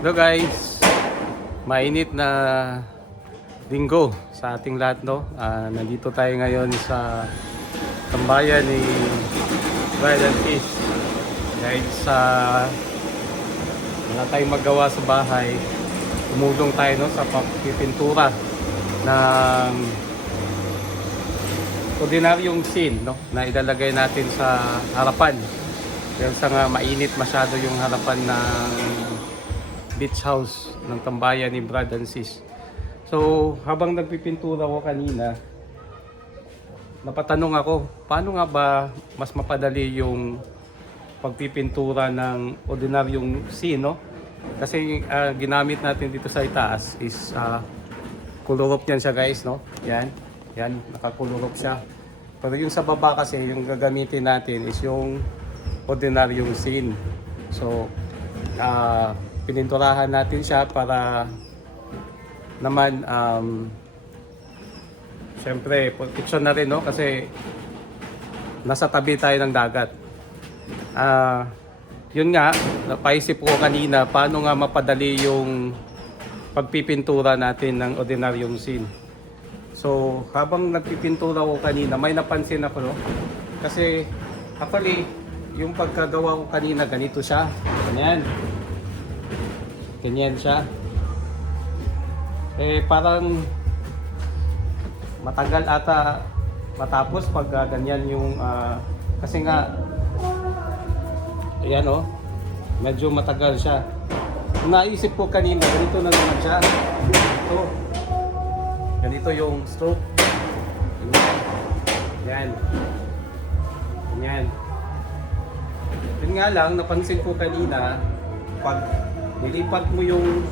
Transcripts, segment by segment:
Hello guys, mainit na linggo sa ating lahat, no? Nandito tayo ngayon sa tambayan ni Brad & Sis. Dahil sa wala tayong magawa sa bahay, tumulong tayo, no, sa pagpipintura ng ordinaryong scene, no, na ilalagay natin sa harapan. Dahil sa nga mainit masyado yung harapan ng beach house ng tambayan ni Brad & Sis. So habang nagpipintura ko kanina, napatanong ako, paano nga ba mas mapadali yung pagpipintura ng ordinaryong scene, no? Kasi ginamit natin dito sa itaas is kulurop yan siya guys, no? Yan, nakakulurop siya. Pero yung sa baba kasi, yung gagamitin natin is yung ordinaryong scene. So pininturahan natin siya para naman syempre protection na rin, no? Kasi nasa tabi tayo ng dagat. Yun nga, napaisip ko kanina paano nga mapadali yung pagpipintura natin ng ordinaryong scene. So habang nagpipintura ko kanina, may napansin ako, no? Kasi actually yung pagkagawa ko kanina, ganito siya, ganyan siya. Parang matagal ata matapos pag ganyan yung kasi nga ayan, oh, medyo matagal siya. Naisip ko kanina, ganito na naman siya. Ganito yung stroke. Yan. Yun nga lang, napansin ko kanina, pag nilipat mo yung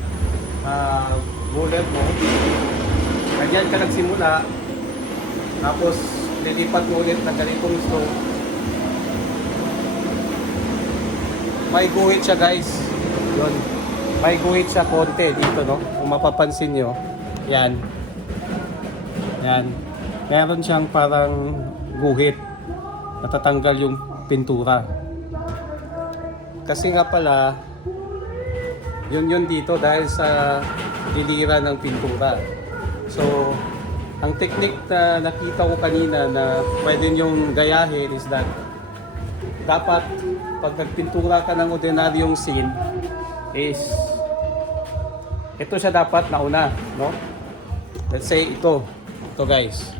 bullet mo, ganyan ka nagsimula, tapos nilipat mo ulit na ganitong stroke, may guhit siya guys. Yun, may guhit siya konti dito, no? Kung mapapansin nyo, yan, meron siyang parang guhit, natatanggal yung pintura. Kasi nga pala yun dito dahil sa giliran ng pintura. So ang technique na nakita ko kanina na pwede nyong gayahin is that dapat pag nagpintura ka ng ordinaryong scene is ito siya dapat nauna, no? Let's say ito guys,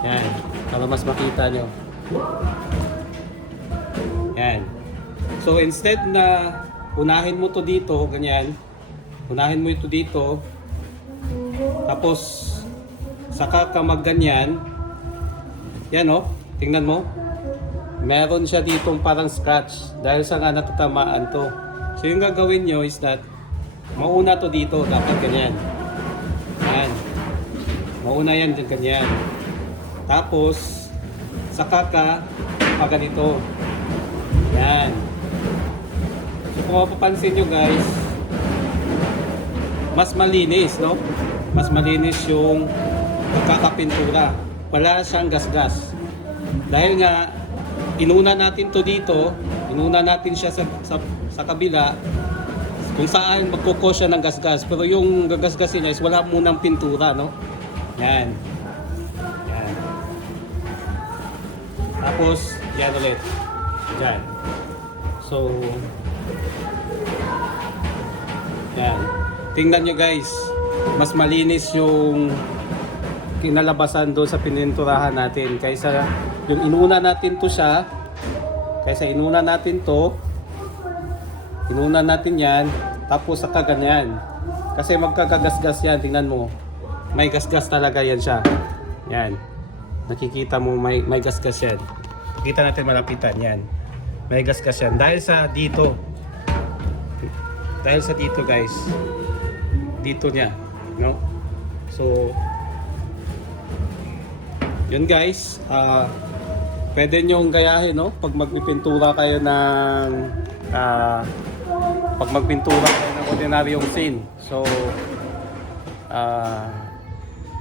yan, para mas makita nyo. Yan. So instead na unahin mo to dito, ganyan, unahin mo ito dito, tapos saka ka magganyan, yan, oh, tingnan mo, meron siya ditong parang scratch dahil sa nga natatamaan to. So yung gagawin nyo is that mauna to dito, dapat ganyan, yan, mauna yan dyan, ganyan, tapos saka ka ganito, yan. So kung mapapansin nyo guys, mas malinis, no? Mas malinis yung pagkakapintura. Wala siyang gasgas. Dahil nga, inuna natin to dito, inuna natin siya sa kabila, kung saan magkukos siya ng gasgas. Pero yung gagasgasin niya is wala munang pintura, no? Yan. Tapos, yan ulit. Yan. So, yan. Tingnan nyo guys, mas malinis yung kinalabasan doon sa pininturahan natin kaysa yung inuna natin to siya, kaysa inuna natin to, inuna natin yan, tapos saka ganyan. Kasi magkakagasgas yan, tingnan mo. May gasgas talaga yan siya. Yan. Nakikita mo may gasgas yan. Kita natin malapitan yan. May gasgas yan. Dahil sa dito guys, dito niya, no? So yun guys, pwede nyong gayahin, no? Pag magpipintura kayo ng ordinaryong scene. So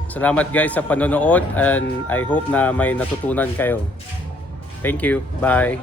salamat guys sa panonood, and I hope na may natutunan kayo. Thank you. Bye.